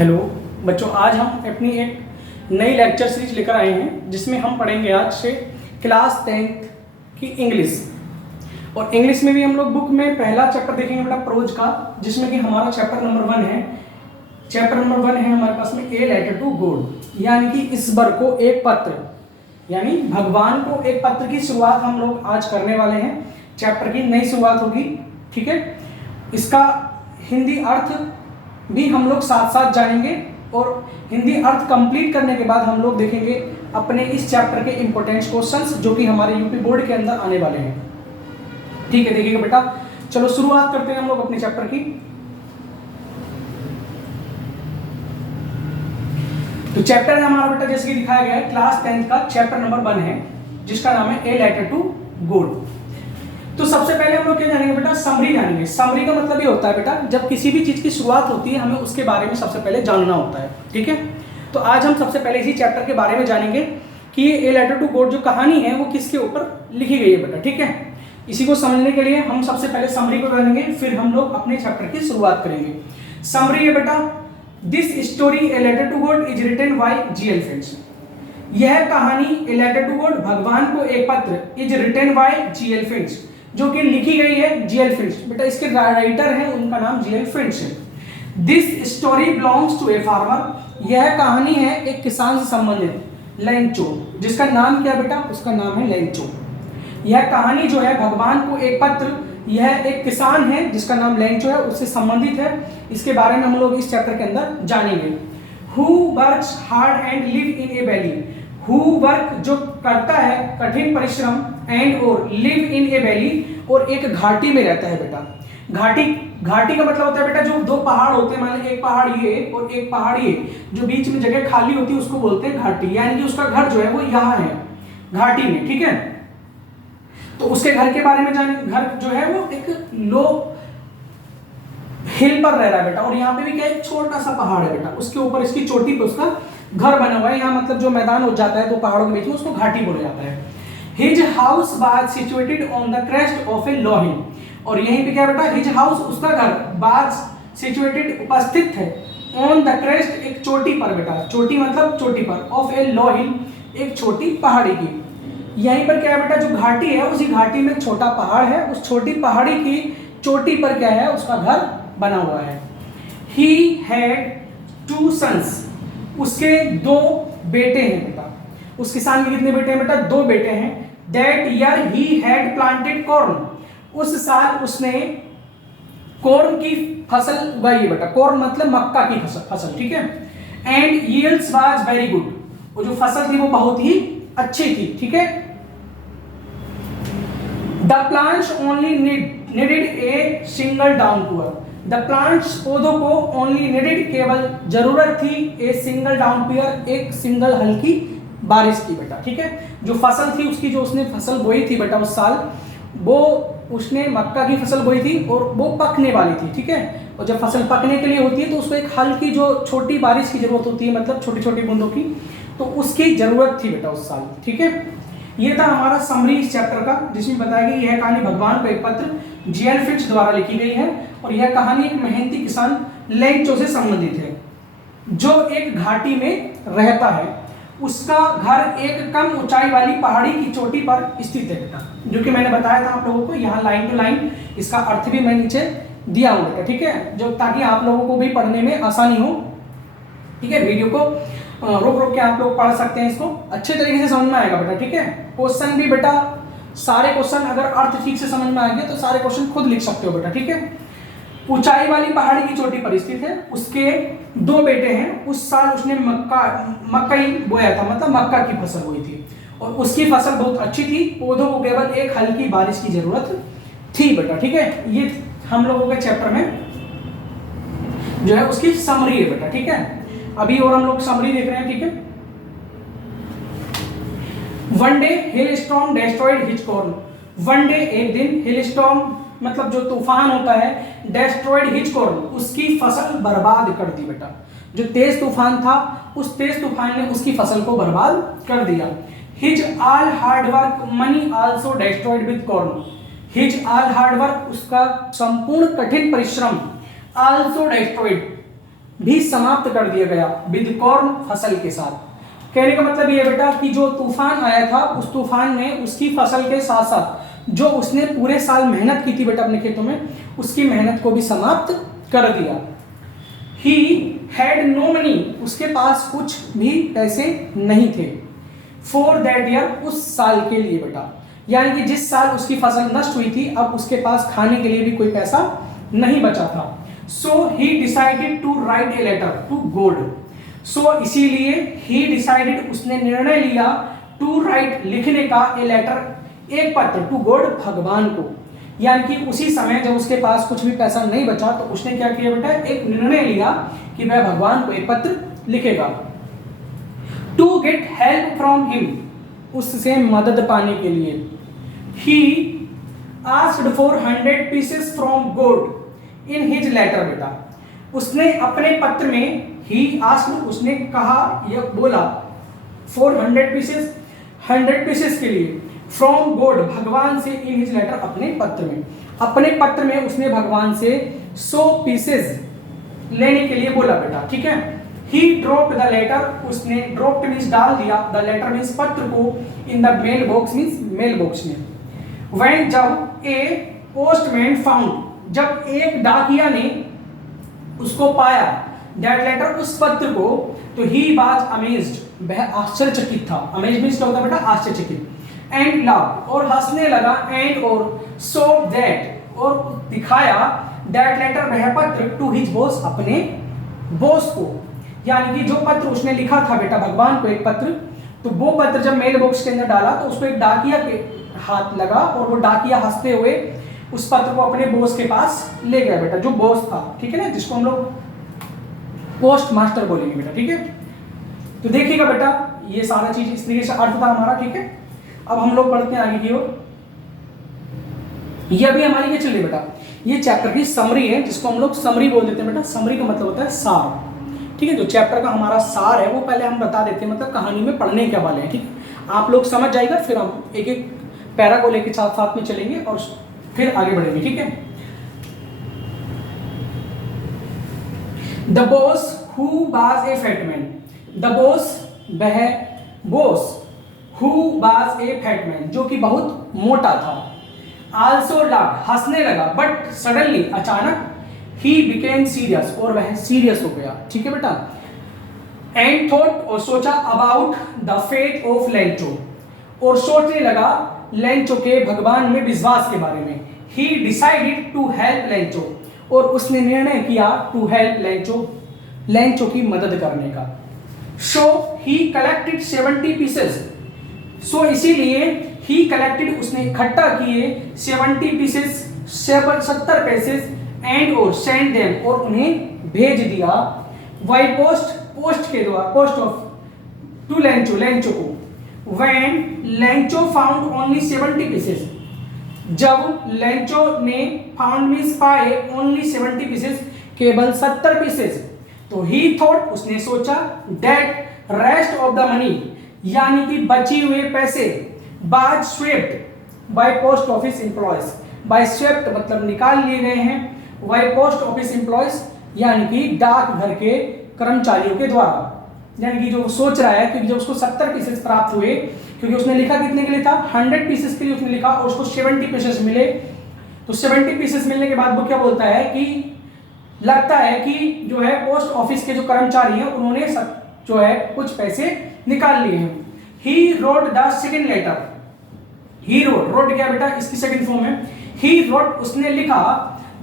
Hello बच्चों, आज हम अपनी एक नई लेक्चर सीरीज लेकर आए हैं जिसमें हम पढ़ेंगे आज से क्लास 10th की इंग्लिश। और इंग्लिश में भी हम लोग बुक में पहला चैप्टर देखेंगे बेटा प्रोज का, जिसमें कि हमारा चैप्टर नंबर 1 है। चैप्टर नंबर 1 है हमारे पास में ए लेटर टू गॉड, यानी कि ईश्वर को एक पत्र, यानी भगवान को एक पत्र की शुरुआत हम लोग आज करने वाले हैं। चैप्टर की नई शुरुआत होगी, ठीक है। इसका हिंदी अर्थ भी हम लोग साथ साथ जानेंगे और हिंदी अर्थ कंप्लीट करने के बाद हम लोग देखेंगे अपने इस चैप्टर के इंपॉर्टेंट क्वेश्चंस जो कि हमारे यूपी बोर्ड के अंदर आने वाले हैं। ठीक है, देखिएगा बेटा, चलो शुरुआत करते हैं हम लोग अपने चैप्टर की। तो चैप्टर है हमारा बेटा, जैसे कि दिखाया गया है, क्लास 10th का चैप्टर नंबर 1 है, जिसका नाम है ए लेटर टू गॉड। तो सबसे पहले हम लोग क्या जानेंगे बेटा, समरी जानेंगे। समरी का मतलब ये होता है बेटा, जब किसी भी चीज की शुरुआत होती है हमें उसके बारे में सबसे पहले जानना होता है, ठीक है। तो आज हम सबसे पहले इसी चैप्टर के बारे में जानेंगे कि ये ए लेटर टू गॉड जो कहानी है वो किसके ऊपर लिखी गई है बेटा, ठीक है। इसी को समझने के लिए हम सबसे पहले समरी को जानेंगे, फिर हम लोग अपने चैप्टर की शुरुआत करेंगे। समरी है बेटा, this story a letter to God is written by G L. Finch. यह कहानी ए लेटर टू गॉड, भगवान को एक पत्र, is written by G L. Finch, जो कि लिखी गई है जी.एल. फिंच। बेटा इसके राइटर हैं, उनका नाम जी.एल. फिंच है। This story belongs to a farmer, यह कहानी है एक किसान से संबंधित, लेंचो, जिसका नाम क्या बेटा, उसका नाम है लेंचो। यह कहानी जो है भगवान को एक पत्र, यह एक किसान है जिसका नाम लेंचो है, उससे संबंधित है। इसके बारे में हम लोग इस चैप्टर के अंदर जानेंगे। Who works hard and live in A valley, who work जो करता है कठिन परिश्रम, एंड और लिव इन ए वैली, और एक घाटी में रहता है बेटा। घाटी का मतलब होता है बेटा जो दो पहाड़ होते हैं, मान लीजिए एक पहाड़ ये और एक पहाड़ ये, जो बीच में जगह खाली होती है उसको बोलते हैं घाटी, यानी कि उसका घर जो है वो यहाँ है घाटी में, ठीक है। तो उसके घर के बारे में जाने, घर जो है वो एक लो हिल पर रह रहा है बेटा, और यहाँ पे भी क्या एक छोटा सा पहाड़ है बेटा, उसके ऊपर इसकी चोटी पे उसका घर बना हुआ है। यहाँ मतलब जो मैदान हो जाता है तो पहाड़ों के बीच में, उसको घाटी बोला जाता है। His house was situated on the crest of a low hill, और यहीं पे क्या बेटा, हिज हाउस उसका घर, वाज सिचुएटेड उपस्थित है, ऑन द क्रेस्ट एक चोटी पर बेटा, चोटी मतलब चोटी पर, ऑफ ए लो हिल एक छोटी पहाड़ी की। यहीं पर क्या है बेटा, जो घाटी है उसी घाटी में छोटा पहाड़ है, उस छोटी पहाड़ी की चोटी पर क्या है, उसका घर बना हुआ है। ही हैड 2 sons, उसके 2 बेटे हैं बेटा। उस किसान के कितने बेटे हैं बेटा, 2 बेटे हैं। That year he had planted corn, उस साल उसने कॉर्न की फसल उगाई है बेटा। कॉर्न मतलब मक्का की फसल, ठीक है। And yields was very good, वो जो फसल थी वो बहुत ही अच्छी थी, ठीक है। The plants only needed a single downpour, the plants पौधों को ओनली नीडेड केवल जरूरत थी ए सिंगल डाउनपोर, एक सिंगल हल्की बारिश की बेटा, ठीक है। जो फसल थी उसकी, जो उसने फसल बोई थी बेटा उस साल, वो उसने मक्का की फसल बोई थी और वो पकने वाली थी, ठीक है। और जब फसल पकने के लिए होती है तो उसको एक हल्की जो छोटी बारिश की जरूरत होती है, मतलब छोटी छोटी बूंदों की, तो उसकी जरूरत थी बेटा उस साल, ठीक है। ये था हमारा समरी इस चैप्टर का, जिसमें बताया गया यह कहानी भगवान को एक पत्र जी.एल. फिंच द्वारा लिखी गई है, और यह कहानी एक मेहनती किसान लेंचो से संबंधित है, जो एक घाटी में रहता है। उसका घर एक कम ऊंचाई वाली पहाड़ी की चोटी पर स्थित है बेटा, जो कि मैंने बताया था आप लोगों को। यहाँ लाइन टू लाइन इसका अर्थ भी मैं नीचे दिया हूँ बेटा, ठीक है, जो ताकि आप लोगों को भी पढ़ने में आसानी हो, ठीक है। वीडियो को रोक रोक के आप लोग पढ़ सकते हैं, इसको अच्छे तरीके से समझ में आएगा बेटा, ठीक है। क्वेश्चन भी बेटा, सारे क्वेश्चन अगर अर्थ ठीक से समझ में आएंगे तो सारे क्वेश्चन खुद लिख सकते हो बेटा, ठीक है। ऊंचाई वाली पहाड़ी की चोटी पर स्थित है, उसके 2 बेटे हैं। उस साल उसने मकई बोया था, मतलब मक्का की फसल बोई थी, और उसकी फसल बहुत अच्छी थी। पौधों को केवल एक हल्की बारिश की जरूरत थी बेटा, ठीक है। ये हम लोगों के चैप्टर में जो है उसकी समरी है बेटा, ठीक है। अभी और हम लोग समरी देख रहे हैं, ठीक है। One day hello storm destroyed his corn, one day एक दिन, हेल स्टॉर्म मतलब जो तूफान होता है, डेस्ट्रॉयड हिज कॉर्न उसकी फसल बर्बाद कर दी बेटा। जो तेज तूफान था, उस तेज तूफान ने उसकी फसल को बर्बाद कर दिया। His all hard work money also destroyed with corn, his all hard work उसका संपूर्ण कठिन परिश्रम, आल्सो डेस्ट्रॉयड भी समाप्त कर दिया गया विद कॉर्न, फसल के साथ। कहने का मतलब ये बेटा कि जो तूफान आया था उस तूफान ने उसकी फसल के साथ साथ जो उसने पूरे साल मेहनत की थी बेटा अपने खेतों में, उसकी मेहनत को भी समाप्त कर दिया। ही हैड नो मनी, उसके पास कुछ भी पैसे नहीं थे। फॉर दैट ईयर, उस साल के लिए बेटा, यानी कि जिस साल उसकी फसल नष्ट हुई थी अब उसके पास खाने के लिए भी कोई पैसा नहीं बचा था। So he decided to write a letter to God. So इसीलिए ही डिसाइडेड, उसने निर्णय लिया, टू राइट, लिखने का, ए लेटर, एक पत्र, टू गॉड, भगवान को। यानी कि उसी समय जब उसके पास कुछ भी पैसा नहीं बचा तो उसने क्या किया बेटा, एक निर्णय लिया कि वह भगवान को एक पत्र लिखेगा। To get help from him, उससे मदद पाने के लिए। He asked for 100 pieces from God in his letter बेटा, उसने अपने पत्र में, ही आस्क्ड, उसने कहा या बोला, फॉर 100 पीसेस, 100 पीसेस के लिए, फ्रॉम गॉड, भगवान से, इन हिज लेटर, अपने पत्र में। अपने पत्र में उसने भगवान से 100 पीसेस लेने के लिए बोला बेटा, ठीक है। ही ड्रॉप्ड द लेटर, उसने, ड्रॉप्ड मींस डाल दिया, द लेटर मींस पत्र को, in the mail box means mail box में। व्हेन, जब, ए पोस्टमैन फाउंड, जब एक डाकिया ने उसको पाया, दैट लेटर, उस पत्र को, तो ही वाज अमेज्ड, वह आश्चर्यचकित था। अमेज मींस क्या होता है बेटा, आश्चर्यचकित। एंड लव, और हंसने लगा, एंड, और, सो दैट, और दिखाया, दैट लेटर, वह पत्र, टू हिज बॉस, अपने बॉस को। यानी कि जो पत्र उसने लिखा था बेटा भगवान को, एक पत्र, तो वो पत्र जब मेल बॉक्स के अंदर डाला तो उसको एक डाकिया के हाथ लगा और वो डाकिया हंसते हुए उस पत्र को अपने बॉस के पास ले गया बेटा, जो बॉस था, ठीक है ना, जिसको हम लोग पोस्ट मास्टर बोलेंगे बेटा, ठीक है। तो देखिएगा बेटा ये सारा चीज इस तरीके से अर्थ था हमारा, ठीक है। अब हम लोग बढ़ते हैं आगे की ओर। ये अभी हमारी ये चल रही बेटा, ये चैप्टर की समरी है, जिसको हम लोग समरी बोल देते हैं बेटा। समरी का मतलब होता है सार, ठीक है। जो चैप्टर का हमारा सार है वो पहले हम बता देते हैं, मतलब कहानी में पढ़ने क्या वाले हैं, ठीक है। आप लोग समझ जाएगा, फिर हम एक एक पैरा को लेके साथ साथ में चलेंगे और फिर आगे बढ़ेंगे, ठीक है। The boss who was a fat man, the boss, वह boss, who was a fat man, जो कि बहुत मोटा था, आल्सो लाफ, हंसने लगा, बट सडनली, अचानक, ही बिकेम सीरियस, और वह सीरियस हो गया, ठीक है बेटा। एंड थॉट, और सोचा, about the fate of Lencho, और सोचने लगा लेंचो के, भगवान में विश्वास के बारे में। He decided to help Lencho, और उसने निर्णय किया टू हेल्प लेंचो, लेंचो की मदद करने का। सो ही कलेक्टेड 70 पीसेस, सो इसीलिए ही कलेक्टेड, उसने इकट्ठा किए 70 पीसेस, 70 पीसेस, एंड, और सेंड देम, और उन्हें भेज दिया, बाय पोस्ट, पोस्ट के द्वारा, post of, to Lencho, Lencho को। When Lencho found only 70 pieces, जब लेंचो ने फाउंड मींस पाए, ओनली 70 पीसेस, केवल 70 पीसेस, तो ही थॉट, उसने सोचा, that rest of the money, यानी कि बची हुए पैसे, by swept by post office employees, by swept मतलब निकाल लिए गए हैं, बाय पोस्ट ऑफिस एम्प्लॉयज यानी कि डाकघर के कर्मचारियों के द्वारा। यानी कि जो सोच रहा है कि जब उसको 70 पीसेस प्राप्त हुए, क्योंकि उसने लिखा कितने के लिए था, 100 पीसेस के लिए उसने लिखा, और उसको 70 पीसेस मिले, तो 70 पीसेस मिलने के बाद वो क्या बोलता है कि लगता है कि जो है पोस्ट ऑफिस के जो कर्मचारी हैं उन्होंने जो है कुछ पैसे निकाल लिए हैं। He wrote the second letter, he wrote, wrote क्या बेटा, इसकी सेकेंड फॉर्म है। ही रोट, उसने लिखा,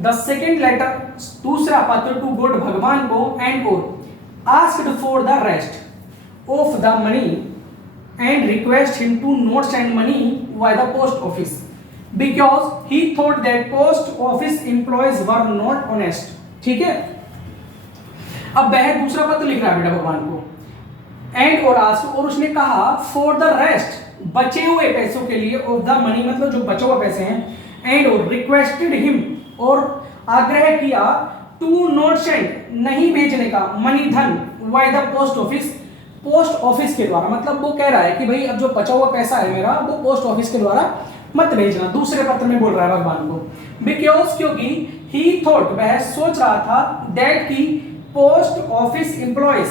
द सेकेंड लेटर, दूसरा पत्र, टू गॉड, भगवान को, एंड, और, asked for the rest of the money and request him to not send money by the post office because he thought that post office employees were not honest, ठीक है। अब वह दूसरा पत्र लिख रहा है बेटा भगवान को, एंड, और asked, और उसने कहा, for the rest, बचे हुए पैसों के लिए, of the money मतलब जो बचे हुए पैसे हैं, एंड, और, requested him, और आग्रह किया, टू नॉट सेंड, नहीं भेजने का, मनी, धन, by the post office, post office के द्वारा, मतलब वो कह रहा है कि भाई अब जो बचा हुआ पैसा है मेरा वो पोस्ट ऑफिस के द्वारा मत भेजना, दूसरे पत्र में बोल रहा है भगवान को। बिकॉज, क्योंकि, ही थॉट, वह सोच रहा था, दैट की पोस्ट ऑफिस एम्प्लॉयज,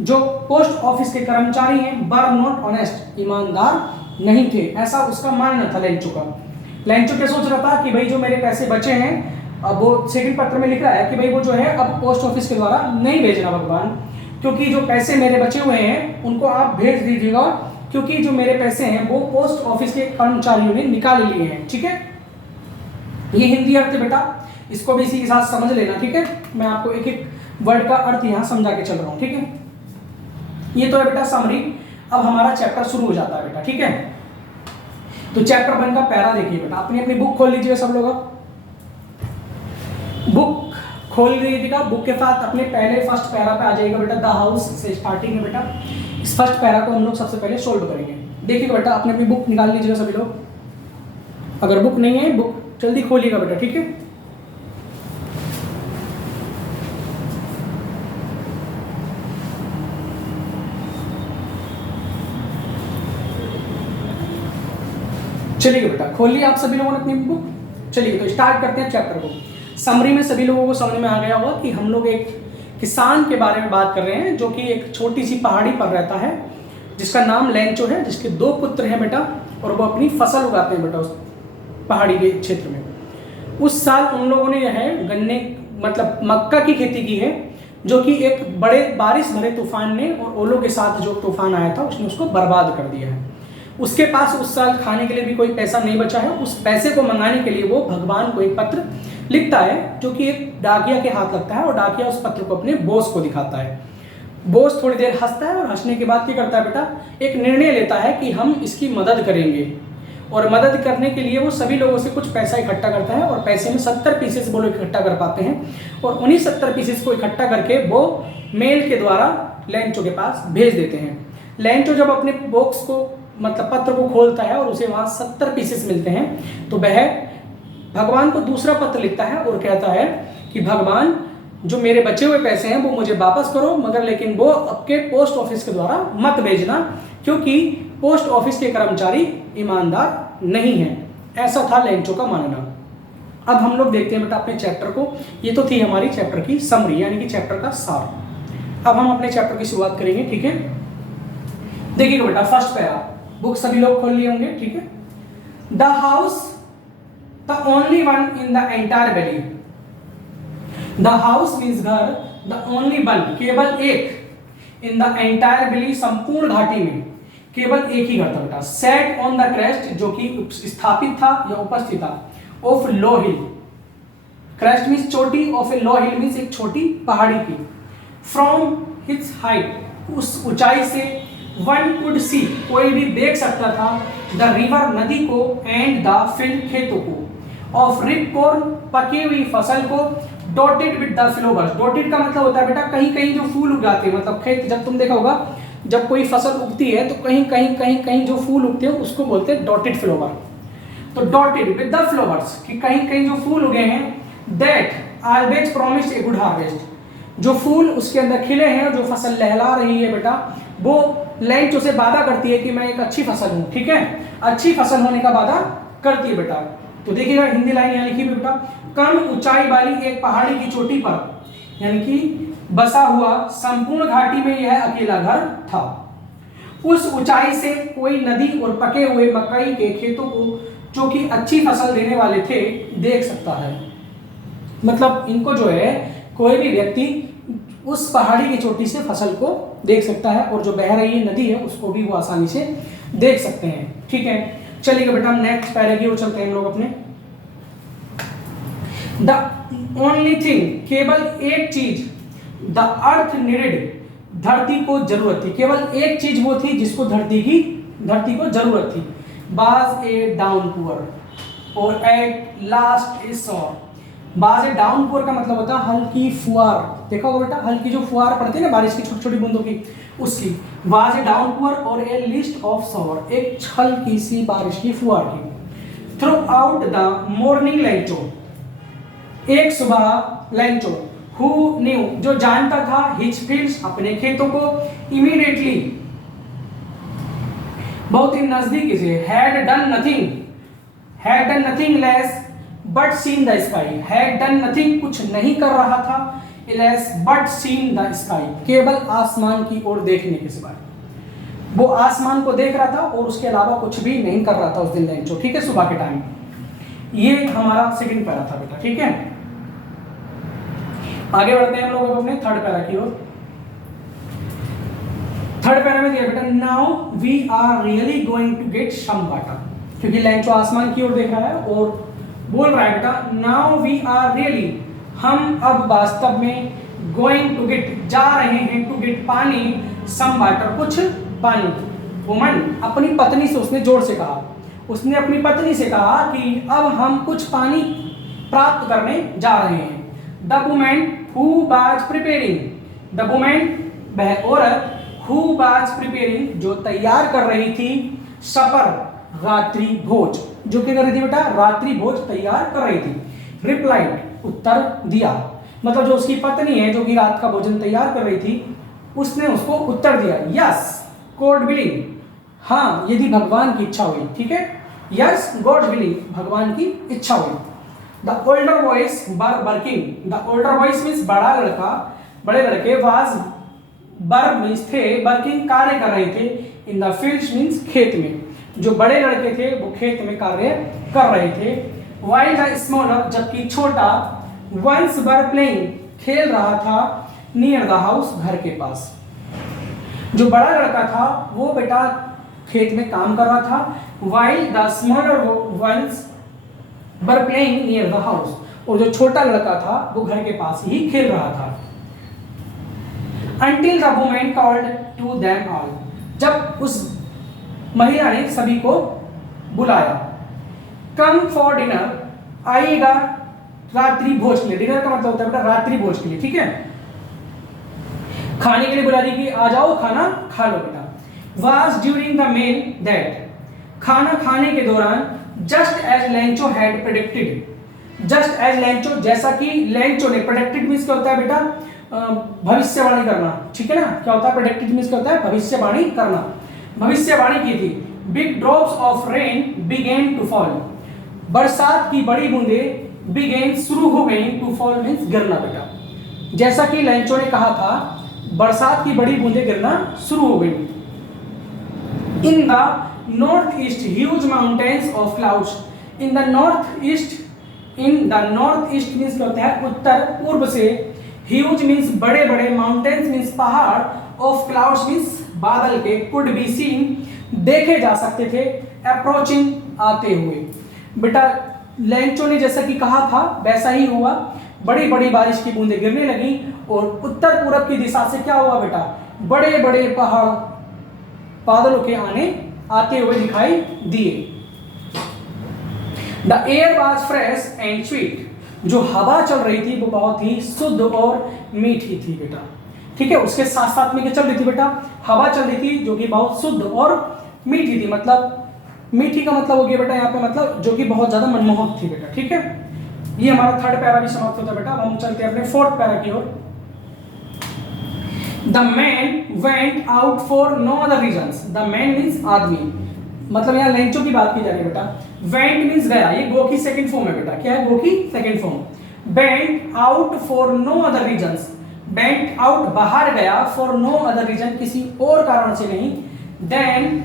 जो पोस्ट ऑफिस के कर्मचारी हैं, वर नॉट ऑनेस्ट, ईमानदार नहीं थे, ऐसा उसका मानना था लेंचो का। लेंचो क्या सोच रहा था कि भाई जो मेरे पैसे बचे हैं, अब वो सेकंड पत्र में लिख रहा है कि भाई वो जो है अब पोस्ट ऑफिस के द्वारा नहीं भेजना भगवान, क्योंकि जो पैसे मेरे बचे हुए हैं उनको आप भेज दीजिएगा, क्योंकि जो मेरे पैसे हैं वो पोस्ट ऑफिस के कर्मचारियों ने निकाल लिए हैं। ठीक है, ये हिंदी अर्थ है बेटा, इसको भी इसी के साथ समझ लेना। ठीक है, मैं आपको एक एक वर्ड का अर्थ यहाँ समझा के चल रहा हूँ। ठीक है, ये तो है बेटा समरी। अब हमारा चैप्टर शुरू हो जाता है बेटा। ठीक है, तो चैप्टर 1 का पैरा देखिए बेटा, अपनी अपनी बुक खोल लीजिए सब लोग। बुक खोल लीजिएगा, बुक के साथ अपने पहले फर्स्ट पैरा पे आ जाएगा बेटा, द हाउस से स्टार्टिंग है बेटा। इस फर्स्ट पैरा को हम लोग सबसे पहले सोल्व करेंगे। देखिएगा बेटा, अपने अपनी बुक निकाल लीजिएगा सभी लोग, अगर बुक नहीं है बुक जल्दी खोलिएगा बेटा। ठीक है, चलिए बेटा खोलिए आप सभी लोगों ने अपनी बुक। चलिए तो स्टार्ट करते हैं चैप्टर को। समरी में सभी लोगों को समझ में आ गया होगा कि हम लोग एक किसान के बारे में बात कर रहे हैं, जो कि एक छोटी सी पहाड़ी पर रहता है, जिसका नाम लेंचो है, जिसके 2 पुत्र हैं बेटा, और वो अपनी फसल उगाते हैं बेटा उस पहाड़ी के क्षेत्र में। उस साल उन लोगों ने यह गन्ने मतलब मक्का की खेती की है, जो कि एक बड़े बारिश भरे तूफान ने और ओलों के साथ जो तूफान आया था उसने उसको बर्बाद कर दिया है। उसके पास उस साल खाने के लिए भी कोई पैसा नहीं बचा है। उस पैसे को मंगाने के लिए वो भगवान को एक पत्र लिखता है, जो कि एक डाकिया के हाथ लगता है, और डाकिया उस पत्र को अपने बॉस को दिखाता है। बॉस थोड़ी देर हंसता है, और हंसने के बाद क्या करता है बेटा, एक निर्णय लेता है कि हम इसकी मदद करेंगे, और मदद करने के लिए वो सभी लोगों से कुछ पैसा इकट्ठा करता है, और पैसे में 70 पीसेस वो लोग इकट्ठा कर पाते हैं, और उन्हीं 70 पीसेस को इकट्ठा करके वो मेल के द्वारा लेंचो के पास भेज देते हैं। लेंचो जब अपने बॉक्स को मतलब पत्र को खोलता है और उसे वहाँ 70 पीसेस मिलते हैं, तो वह भगवान को दूसरा पत्र लिखता है और कहता है कि भगवान, जो मेरे बचे हुए पैसे हैं वो मुझे वापस करो, मगर लेकिन वो आपके पोस्ट ऑफिस के द्वारा मत भेजना, क्योंकि पोस्ट ऑफिस के कर्मचारी ईमानदार नहीं हैं। ऐसा था लेंचो का मानना। अब हम लोग देखते हैं बेटा अपने चैप्टर को। ये तो थी हमारी चैप्टर की समरी, यानी कि चैप्टर का सार। अब हम अपने चैप्टर की शुरुआत करेंगे। ठीक है, देखिएगा बेटा फर्स्ट पैरा, बुक सभी लोग खोल लिए होंगे। ठीक है, the house the only one in the entire valley. The house means घर, द ओनली वन केवल एक, इन द एंटायर वैली संपूर्ण घाटी में केवल एक ही घर था बेटा। सेट ऑन द क्रेस्ट, जो कि स्थापित था या उपस्थित था, of low hill. Crest means चोटी, of a low hill means एक छोटी पहाड़ी की। फ्रॉम हिट्स हाइट, उस ऊंचाई से वन कुड सी, कोई भी देख सकता था, द रिवर नदी को, एंड द फील्ड खेतों को, ऑफ रिप कॉर्न पकी हुई फसल को, dotted with the flowers. Dotted का मतलब होता है बेटा कहीं कहीं जो फूल उगाते हैं, मतलब खेत जब तुम देखा होगा जब कोई फसल उगती है तो कहीं कहीं कहीं कहीं जो फूल उगते हैं उसको बोलते हैं डॉटेड फ्लोवर। तो डॉटेड विद द फ्लोवर्स, कि कहीं कहीं जो फूल उगे हैं, that always promised a good harvest, जो फूल उसके अंदर खिले हैं, जो फसल लहला रही है बेटा, वो लेंचो से वादा करती है कि मैं एक अच्छी फसल हूँ। ठीक है, अच्छी फसल होने का वादा करती है बेटा। तो देखिएगा हिंदी लाइन यहाँ लिखी हुई बेटा, कम ऊंचाई वाली एक पहाड़ी की चोटी पर, यानी कि बसा हुआ संपूर्ण घाटी में यह अकेला घर था। उस ऊंचाई से कोई नदी और पके हुए मकई के खेतों को, जो कि अच्छी फसल देने वाले थे, देख सकता है। मतलब इनको जो है कोई भी व्यक्ति उस पहाड़ी की चोटी से फसल को देख सकता है, और जो बह रही नदी है उसको भी वो आसानी से देख सकते हैं। ठीक है, चलिए बेटा हम नेक्स्ट पैरा की ओर चलते हैं हम लोग अपने। द ओनली थिंग, केवल एक चीज, द अर्थ नीडेड, धरती को जरूरत थी। केवल एक चीज वो थी जिसको धरती को जरूरत थी। बाज ए डाउनपुअर और एट लास्ट ए सॉर। बाज ए डाउनपुअर का मतलब होता है हल्की फुहार। देखा होगा बेटा हल्की जो फुहार पड़ती है ना बारिश की छोटी छोटी बूंदों की, उसकी। बाज ए डाउनपुअर और ए लिस्ट ऑफ सॉर, एक हल्की सी बारिश की फुहार की। Through out the morning Lencho, एक सुबह लेंचो, हु न्यू, जो जानता था, हिज फील्ड्स, अपने खेतों को, इमीडिएटली, बहुत ही नजदीकी से, had done nothing less but seen the sky. Had done nothing, कुछ नहीं कर रहा था, it has but seen the sky, केवल आसमान की ओर देखने के सिवाय। वो आसमान को देख रहा था और उसके अलावा कुछ भी नहीं कर रहा था उस दिन लेंचो, ठीक है, सुबह के टाइम। ये हमारा सेकंड पैरा था बेटा, ठीक है। आगे बढ़ते हैं हम लोग अपने थर्ड पैरा की ओर। थर्ड पैरा में दिया बेटा, now we are really going to get some water, क्योंकि लेंचो आसमान की ओर देख रहा है और बोल रहा है बेटा, नाउ वी आर रियली, हम अब वास्तव में गोइंग टू गेट, जा रहे हैं, टू गेट पानी, सम वाटर, कुछ पानी। वुमन, अपनी पत्नी से उसने जोर से कहा, उसने अपनी पत्नी से कहा कि अब हम कुछ पानी प्राप्त करने जा रहे हैं। The woman who was preparing, the woman, वह औरत, हु वाज प्रिपेयरिंग, जो तैयार कर रही थी, सपर, रात्रि भोज, जो क्या कर रही थी बेटा, रात्रि भोज तैयार कर रही थी। रिप्लाइड, उत्तर दिया, मतलब जो उसकी पत्नी है जो कि रात का भोजन तैयार कर रही थी, उसने उसको उत्तर दिया, यस गॉड विलिंग, हाँ यदि भगवान की इच्छा हुई, ठीक है, यस गॉड विलिंग, भगवान की इच्छा हुई। The older boys were working, the older boys means बड़ा लड़का, बड़े लड़के, वाज वर मीन्स थे, वर्किंग कार्य कर रहे थे, इन द फील्ड्स मीन्स खेत में, जो बड़े लड़के थे वो खेत में कार्य कर रहे थे। वाइल द स्मॉलर, जबकि छोटा, वंस वर प्लेइंग, खेल रहा था, नियर द हाउस, घर के पास। जो बड़ा लड़का था वो बेटा खेत में काम कर रहा था, while the smaller ones were playing near the house, और जो छोटा लड़का था वो घर के पास ही खेल रहा था। Until the woman called to them all, जब उस महिला ने सभी को बुलाया। Come for dinner, आइएगा रात्रि भोज के लिए, डिनर का मतलब होता है बेटा रात्रि भोज के लिए, ठीक है, खाने के लिए बुला दी कि आ जाओ खाना खा लो बेटा। Was during the meal that, खाना खाने के दौरान, just as Lencho had predicted, just as Lencho, जैसा कि लेंचो ने, predicted मीन्स क्या होता है बेटा, भविष्यवाणी करना, ठीक है ना, क्या होता है प्रेडिक्टेड मींस क्या होता है, भविष्यवाणी करना, भविष्यवाणी की थी। Big drops of rain began to fall, बरसात की बड़ी बूंदें, बिगेन शुरू हो गई, टू फॉल मींस गिरना बेटा, जैसा कि लेंचो ने कहा था बरसात की बड़ी बूंदें गिरना शुरू हो गई। In the north east huge mountains of clouds, in the north east, in the north east means क्या होता है उत्तर पूर्व से, ह्यूज मीन्स बड़े बड़े, माउंटेन्स मीन्स पहाड़, ऑफ क्लाउड्स मीन्स बादल के, कुड बी सीन, देखे जा सकते थे, अप्रोचिंग, आते हुए। बेटा लेंचो ने जैसा कि कहा था वैसा ही हुआ, बड़ी बड़ी बारिश की बूंदें गिरने लगी और उत्तर पूरब की दिशा से क्या हुआ बेटा, बड़े बड़े पहाड़ बादलों के आते हुए दिखाई दिए। The air was fresh and sweet, जो हवा चल रही थी वो बहुत ही शुद्ध और मीठी थी बेटा, ठीक है, उसके साथ साथ में क्या चल रही थी बेटा, हवा चल रही थी जो कि बहुत शुद्ध और मीठी थी, मतलब मीठी का मतलब हो गया बेटा यहाँ पे मतलब जो कि बहुत ज्यादा मनमोहक थी बेटा, ठीक है। ये हमारा थर्ड पैरा भी समाप्त होता है बेटा। अब हम चलते हैं अपने फोर्थ पैरा की ओर। The man went out for no other reasons, the man means आदमी, मतलब यहाँ लेंचो की बात की जा रही है बेटा। वेंट मीन्स गया, ये गो की सेकंड फॉर्म है बेटा, क्या है, गो की second form. Went out for no other reasons, went out बाहर गया, फॉर नो अदर रीजन किसी और कारण से नहीं, then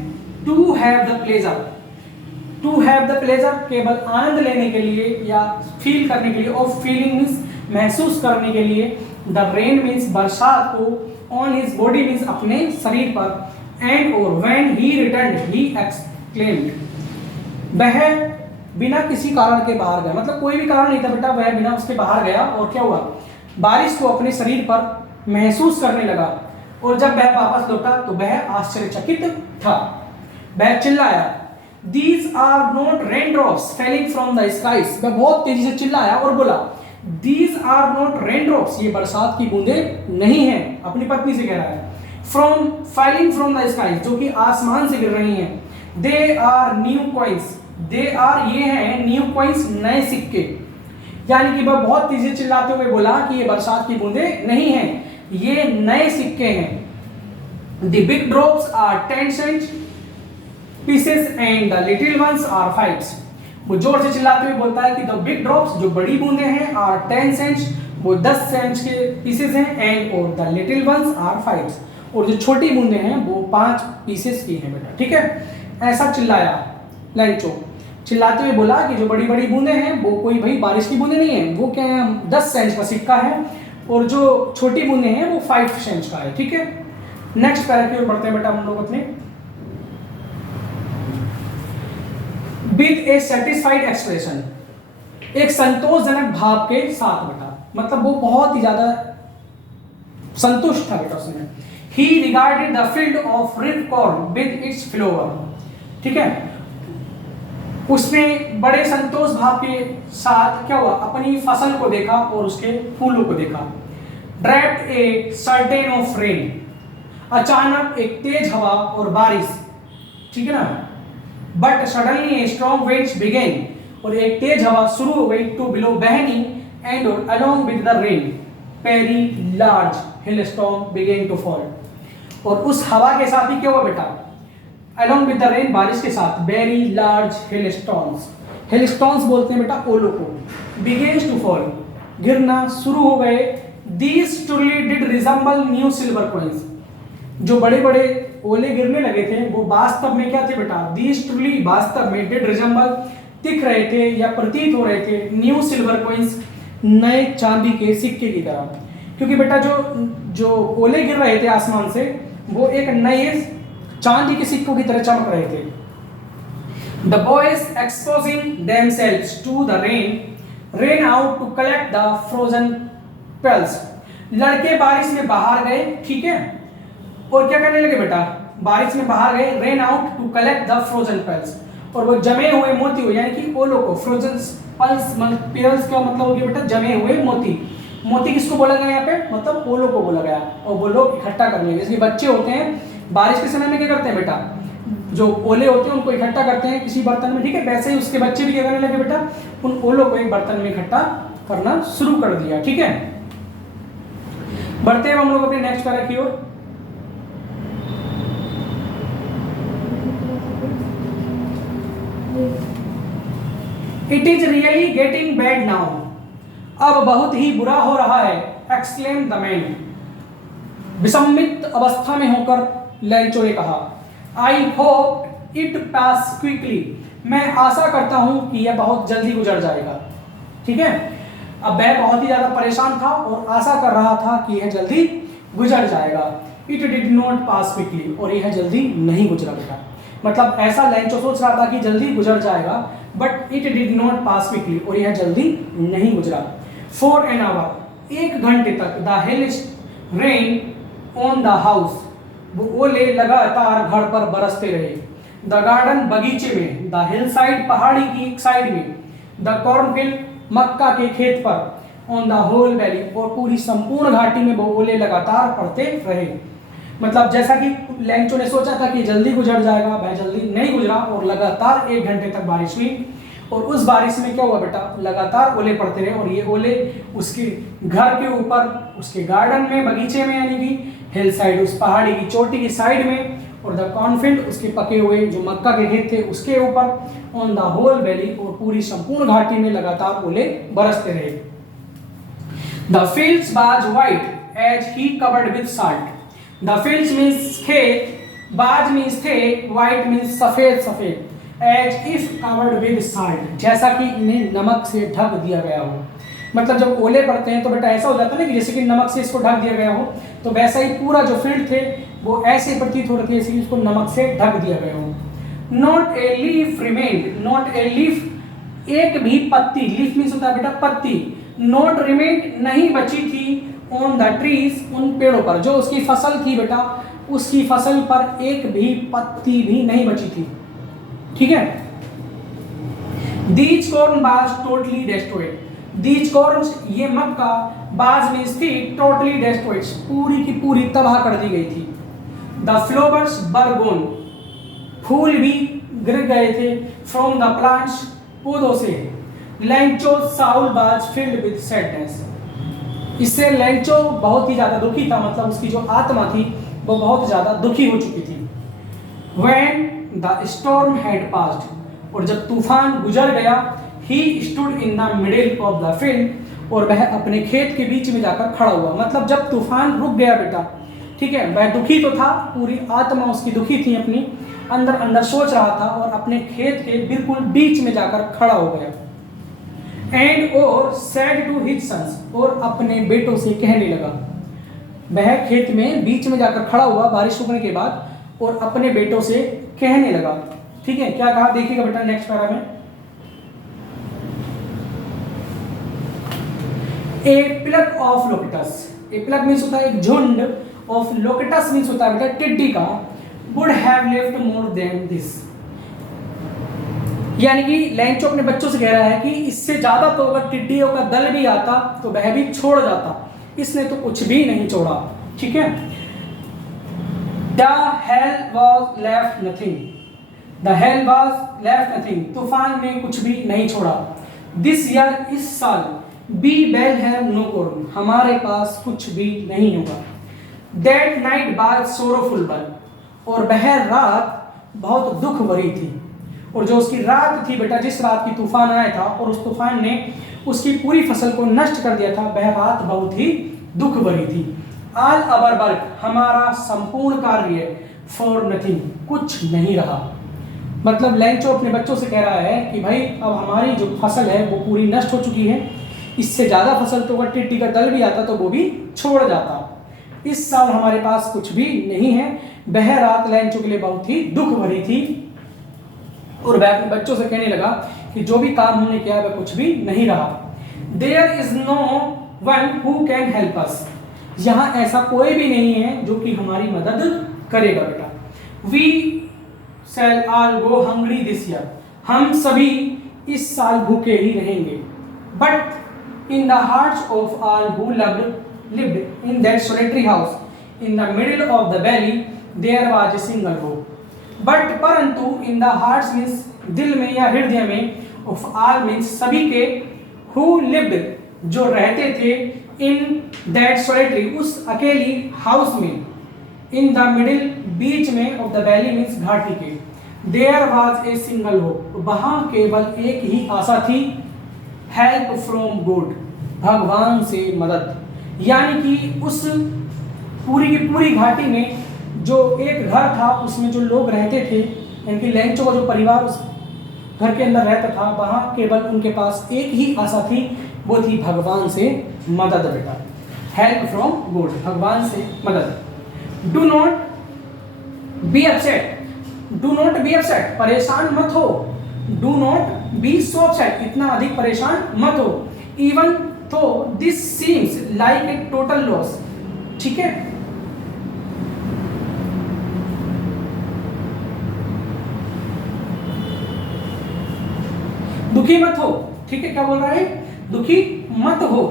to have the pleasure, to have the pleasure केवल आनंद लेने के लिए या फील करने के लिए, ऑफ फीलिंग मीन्स महसूस करने के लिए, द रेन मीन्स बरसात को, ऑन हिज बॉडी मीन्स अपने शरीर पर, एंड और when he return he exclaimed, वह बिना किसी कारण के बाहर गया, मतलब कोई भी कारण नहीं था बेटा, वह बिना उसके बाहर गया और क्या हुआ, बारिश को अपने शरीर पर महसूस करने लगा, और जब वह वापस लौटा तो वह आश्चर्यचकित था, वह चिल्लाया, These are not raindrops falling from the skies, वह बहुत तेजी से चिल्लाया और बोला, These are not raindrops, ये बरसात की बूंदें नहीं हैं, अपनी पत्नी से कह रहा है, from falling from the skies, जो कि आसमान से गिर रही हैं, They are new coins, They are ये हैं new coins, नए सिक्के, यानी कि वह बहुत तेजी से चिल्लाते हुए बोला कि ये बरसात की बूंदें नहीं हैं, ये नए सिक्के हैं। The big drops are 10 cents pieces and the little ones are 5। वो जोर से चिल्लाते हुए बोलता है कि the big drops, जो बड़ी बूंदें हैं, are 10 cents, वो 10 सेंच के पीसेस हैं, एंड और द लिटिल वंस आर 5, और जो छोटी बूंदे हैं वो 5 पीसेस की हैं बेटा, ठीक है। ऐसा चिल्लाया लैंचो, चिल्लाते हुए बोला कि जो बड़ी बड़ी बूंदे हैं वो कोई भाई बारिश की बूंदे नहीं है, वो क्या है 10 सेंच का सिक्का है, और जो छोटी बूंदे हैं वो 5 सेंच का है, ठीक है। नेक्स्ट पैरा की ओर बढ़ते हैं बेटा हम लोग अपने। विद ए सेटिस्फाइड एक्सप्रेशन, एक संतोषजनक भाव के साथ बेटा, मतलब वो बहुत ही ज्यादा संतुष्ट था बेटा उसमें। ही regarded the field of red corn with its flower, ठीक है। उसने बड़े संतोष भाव के साथ क्या हुआ, अपनी फसल को देखा और उसके फूलों को देखा। Draped a certain of rain, अचानक एक तेज हवा और बारिश, ठीक है ना। But suddenly a strong winds began, और एक तेज हवा शुरू हो गई टू बिलो बहनी, and along with the rain very large hailstorm began to fall, और उस हवा के साथ ही क्या हुआ बेटा, अलोंग विद द रेन बारिश के साथ वेरी लार्ज हेलस्टॉर्म्स, हेलस्टॉर्म्स बोलते हैं बेटा ओलों को, बिगेन्स टू फॉल, गिरना शुरू हो गए। These truly did resemble new silver coins, जो बड़े बड़े ओले गिरने लगे थे वो वास्तव में क्या थे बेटा, दीज ट्रूली वास्तव में डिड रिजेंबल दिख रहे थे या प्रतीत हो रहे थे, न्यू सिल्वर कॉइंस नए चांदी के सिक्के की तरह, क्योंकि बेटा जो ओले गिर रहे थे आसमान से वो एक नए चांदी के सिक्कों की तरह चमक रहे थे। The boys exposing themselves to the rain ran out to collect the frozen pearls, लड़के बारिश में बाहर गए, ठीक है, और क्या करने लगे बेटा, बारिश में बाहर गए, ran out to collect the frozen pearls, और वो जमे हुए मोती हो, यानी कि ओलों को, फ्रोजन पल्स पेल्स का मतलब हो गया बेटा जमे हुए मोती। मोती किसको बोला गया यहाँ पे, मतलब ओलों को बोला गया, और वो लोग इकट्ठा करने लगे। इसके बच्चे होते हैं बारिश के समय में क्या करते हैं बेटा, जो ओले होते हैं उनको इकट्ठा करते हैं किसी बर्तन में, ठीक है। वैसे ही उसके बच्चे भी क्या करने लगे बेटा, उन ओलों को एक बर्तन में इकट्ठा करना शुरू कर दिया, ठीक है। बढ़ते हैं हम लोग अपने नेक्स्ट पैरा की ओर। It is really getting bad now, अब बहुत ही बुरा हो रहा है, एक्सक्लेम द मैन, विसम्मित अवस्था में होकर लैंचो ने कहा। I hope it pass quickly, मैं आशा करता हूं कि यह बहुत जल्दी गुजर जाएगा, ठीक है। अब वह बहुत ही ज्यादा परेशान था और आशा कर रहा था कि यह जल्दी गुजर जाएगा। It did not pass quickly, और यह जल्दी नहीं गुजरा बेटा, मतलब ऐसा लैंचो सोच रहा था कि जल्दी गुजर जाएगा, but it did not pass quickly, और यह जल्दी नहीं गुजरा। फॉर एन आवर, 1 घंटे तक, the hell rain on the house, वो ओले लगातार घर पर बरसते रहे। द गार्डन, बगीचे में, द हिल साइड, पहाड़ी की एक साइड में, द कॉर्नफील्ड, मक्का के खेत पर, ऑन द होल वैली, और पूरी संपूर्ण घाटी में वो ओले लगातार पड़ते रहे। मतलब जैसा कि लैंचो ने सोचा था कि जल्दी गुजर जाएगा, वह जल्दी नहीं गुजरा, और लगातार 1 घंटे तक बारिश हुई, और उस बारिश में क्या हुआ बेटा, लगातार ओले पड़ते रहे, और ये ओले उसके घर के ऊपर, उसके गार्डन में, बगीचे में, यानी कि हिल साइड, उस पहाड़ी की चोटी की साइड में, और द कॉर्नफील्ड, उसके पके हुए जो मक्का के खेत थे उसके ऊपर, ऑन द होल वैली, और पूरी संपूर्ण घाटी में लगातार ओले बरसते रहे। The fields was white as he covered with salt, the fields means खेत, बाज मींस थे, व्हाइट मींस सफेद सफेद, as if covered with salt, जैसा कि इन्हें नमक से ढक दिया गया हो। मतलब जब ओले पड़ते हैं तो बेटा ऐसा हो जाता है ना कि जैसे कि नमक से इसको ढक दिया गया हो, तो वैसा ही पूरा जो फील्ड थे वो ऐसे प्रतीत हो रहे थे जैसे कि इसको नमक से ढक दिया गया हो। Not a leaf remained, not a leaf, एक भी पत्ती, लीफ मींस होता है बेटा पत्ती, नॉट रिमेन्ड, नहीं बची थी, ऑन द ट्रीज, उन पेड़ों पर, जो उसकी फसल थी बेटा, उसकी फसल पर एक भी पत्ती भी नहीं बची थी, ठीक है। These corn was totally destroyed, these corn, ये मक्का, बाज में थी, टोटली डिस्ट्रॉयड, पूरी की पूरी तबाह कर दी गई थी। द फ्लावर्स वर गॉन, फूल भी गिर गए थे, फ्रॉम द प्लांट्स, पौधों से। लैंचो Saul was filled with sadness, इससे लैंचो बहुत ही ज्यादा दुखी था, मतलब उसकी जो आत्मा थी वो बहुत ज्यादा दुखी हो चुकी थी। When the storm had passed, और जब तूफान गुजर गया, he stood in the middle of the field, और वह अपने खेत के बीच में जाकर खड़ा हुआ। मतलब जब तूफान रुक गया बेटा, ठीक है, वह दुखी तो था, पूरी आत्मा उसकी दुखी थी, अपनी अंदर अंदर सोच रहा था, और अपने खेत के बिल्कुल बीच में जाकर खड़ा हो गया। एंड और सेड टू हिज सन्स, और अपने बेटों से कहने लगा। वह खेत में बीच में जाकर खड़ा हुआ बारिश रुकने के बाद, और अपने बेटों से कहने लगा। ठीक है, क्या कहा देखिएगा बेटा नेक्स्ट पैरा में। A plague of locusts, a plague means होता है एक झुंड, ऑफ लोकेटस मीन्स होता है बेटा टिड्डी का, would have lived more than this. यानी कि लैंचो अपने बच्चों से कह रहा है कि इससे ज्यादा तो अगर टिड्डियों का दल भी आता तो वह भी छोड़ जाता, इसने तो कुछ भी नहीं छोड़ा। ठीक है, the hell was left nothing, the hell was left nothing, तूफान ने कुछ भी नहीं छोड़ा। दिस ईयर, इस साल, we will have no corn, हमारे पास कुछ भी नहीं होगा। That night was sorrowful one, और वह रात बहुत दुख भरी थी। और जो उसकी रात थी बेटा, जिस रात की तूफान आया था और उस तूफान ने उसकी पूरी फसल को नष्ट कर दिया था, वह रात बहुत ही दुख भरी थी। ऑल अवर वर्क, हमारा संपूर्ण कार्य, फॉर नथिंग, कुछ नहीं रहा। मतलब लैंचो अपने बच्चों से कह रहा है कि भाई अब हमारी जो फसल है वो पूरी नष्ट हो चुकी है, इससे ज़्यादा फसल तो अगर टिड्डी का दल भी आता तो वो भी छोड़ जाता। इस साल हमारे पास कुछ भी नहीं है। वह रात लैंचो के लिए बहुत ही दुख भरी थी, और वह अपने बच्चों से कहने लगा कि जो भी काम हमने किया वह कुछ भी नहीं रहा। There is no one who can help us, यहाँ ऐसा कोई भी नहीं है जो कि हमारी मदद करेगा बेटा। We shall all go hungry this year, हम सभी इस साल भूखे ही रहेंगे। But in the hearts of all who lived in that solitary house in the middle of the valley there was a single hope. But परंतु in the hearts means दिल में या हृदय में, of all means सभी के, who lived जो रहते थे, in that solitary उस अकेली house में, in the middle बीच में, of the valley means घाटी के, there was a single hope वहाँ केवल एक ही आशा थी, help from God भगवान से मदद। यानी कि उस पूरी की पूरी घाटी में जो एक घर था उसमें जो लोग रहते थे, यानी कि लैंचो का जो परिवार उस घर के अंदर रहता था, वहाँ केवल उनके पास एक ही आशा थी, वो थी भगवान से मदद बेटा। हेल्प फ्रॉम गॉड, भगवान से मदद। Do not be upset, do not be upset, परेशान मत हो। Do not be so upset, इतना अधिक परेशान मत हो। इवन तो this seems like a total loss, ठीक है, दुखी मत हो। ठीक है, क्या बोल रहा है, दुखी मत हो।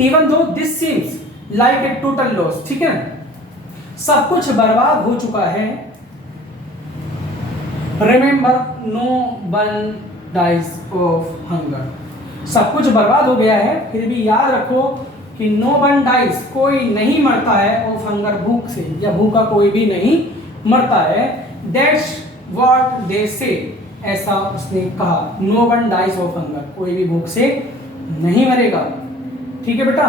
Even though this seems like a total loss, ठीक है, सब कुछ बर्बाद हो चुका है। Remember no one dies of hunger, सब कुछ बर्बाद हो गया है, फिर भी याद रखो कि नो वन डाइज, कोई नहीं मरता है, ऑफ हंगर, भूख से, या भूखा कोई भी नहीं मरता है। दैट्स व्हाट दे से, ऐसा उसने कहा। No one dies of hunger, कोई भी भूख से नहीं मरेगा। ठीक है बेटा,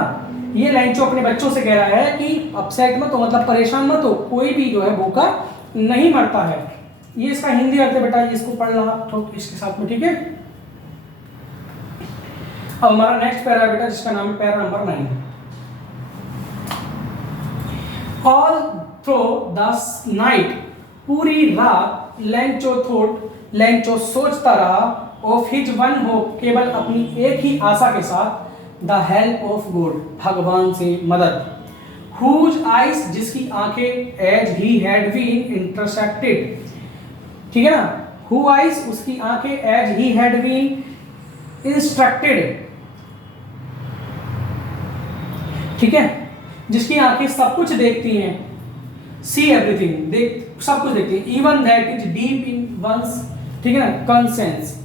ये लैंचो अपने बच्चों से कह रहा है कि अपसेट मत हो, मतलब परेशान मत हो, कोई भी जो है भूखा नहीं मरता है। ये इसका हिंदी अर्थ है बेटा, इसको पढ़ना तो इसके साथ में, ठीक है। अब हमारा नेक्स्ट पैरा है बेटा, जिसका नाम है para number 9। All through the night, पूरी रात, लैंचो थॉट, लैंचो सोचता रहा, ऑफ हिज वन होप, केवल अपनी एक ही आशा के साथ, द हेल्प ऑफ गॉड, भगवान से मदद। हुज आइज, जिसकी आंखें, as he had been intersected, ठीक है ना, हु आइज, उसकी आंखें, as he had been instructed, ठीक है, जिसकी आंखें सब कुछ देखती हैं, सी एवरीथिंग, देख सब कुछ देखती है। Even that is deep in one's, ठीक है ना, conscience,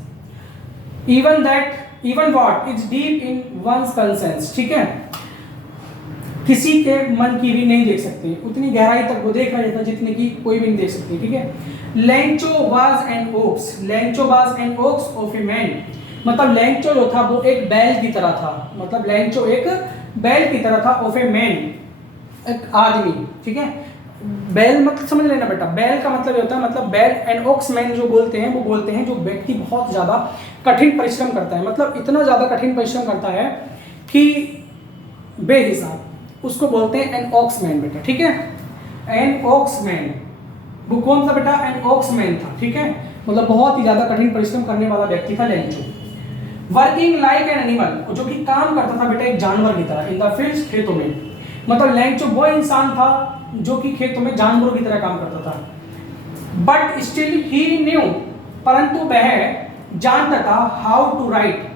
even that, even what is deep in one's conscience, ठीक है। किसी के मन की भी नहीं देख सकते, उतनी गहराई तक वो देखा जाता जितने की कोई भी नहीं देख सकती, ठीक है। Lencho was an ox, Lencho was an ox of a man, मतलब लेंचो जो था वो एक बैल की तरह था, मतलब लेंचो एक बैल की तरह था, ऑफ ए मैन, एक आदमी, ठीक है। बैल मतलब समझ लेना बेटा, बैल का मतलब ये होता है, मतलब बैल एंड ऑक्स मैन जो बोलते हैं वो बोलते हैं जो व्यक्ति बहुत ज़्यादा कठिन परिश्रम करता है, मतलब इतना ज़्यादा कठिन परिश्रम करता है कि बेहिसाब, उसको बोलते हैं एन ऑक्स मैन बेटा, ठीक है। एन ऑक्स मैन वो कौन था बेटा, एन ऑक्स मैन था, ठीक है, मतलब बहुत ही ज़्यादा कठिन परिश्रम करने वाला व्यक्ति था Lencho. Working like an animal, जो कि काम करता था बेटा एक जानवर की तरह, इन द फील्ड्स, खेतों में, मतलब लेंचो वो इंसान था जो कि खेतों में जानवरों की तरह काम करता था। बट स्टिल ही न्यू, परंतु वह जानता था हाउ टू राइट,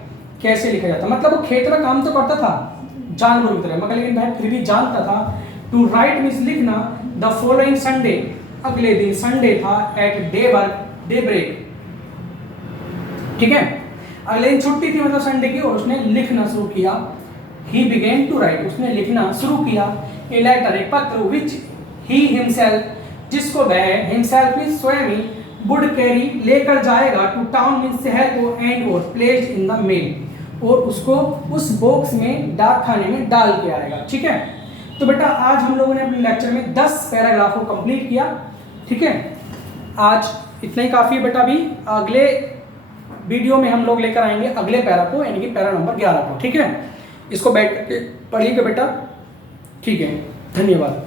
कैसे लिखा जाता, मतलब वो खेत में काम तो करता था जानवरों की तरह, मगर लेकिन वह फिर भी जानता था टू राइट मीन्स लिखना, द फॉलोइंग संडे, अगले दिन संडे था, एट डे ब्रेक, ठीक है, अगले दिन छुट्टी थी मतलब संडे की, और उसने लिखना शुरू किया। ही बिगेन टू राइट, उसने लिखना शुरू किया। ए लेटर, एक पत्र, विच ही हिमसेल्फ, जिसको वह हिमसेल्फ मीन्स स्वयं ही, वुड कैरी, लेकर जाएगा, टू टाउन मीन्स शहर को, एंड और प्लेस्ड इन द मेल, और उसको उस बॉक्स में डाक खाने में डाल के आएगा, ठीक है। तो बेटा आज हम लोगों ने अपने लेक्चर में 10 पैराग्राफ को कंप्लीट किया, ठीक है। आज इतना ही काफ़ी है बेटा, अभी अगले वीडियो में हम लोग लेकर आएंगे अगले पैरा को, यानी कि पैरा नंबर 11 को, ठीक है। इसको बैठ के पढ़िएगा बेटा, ठीक है, धन्यवाद।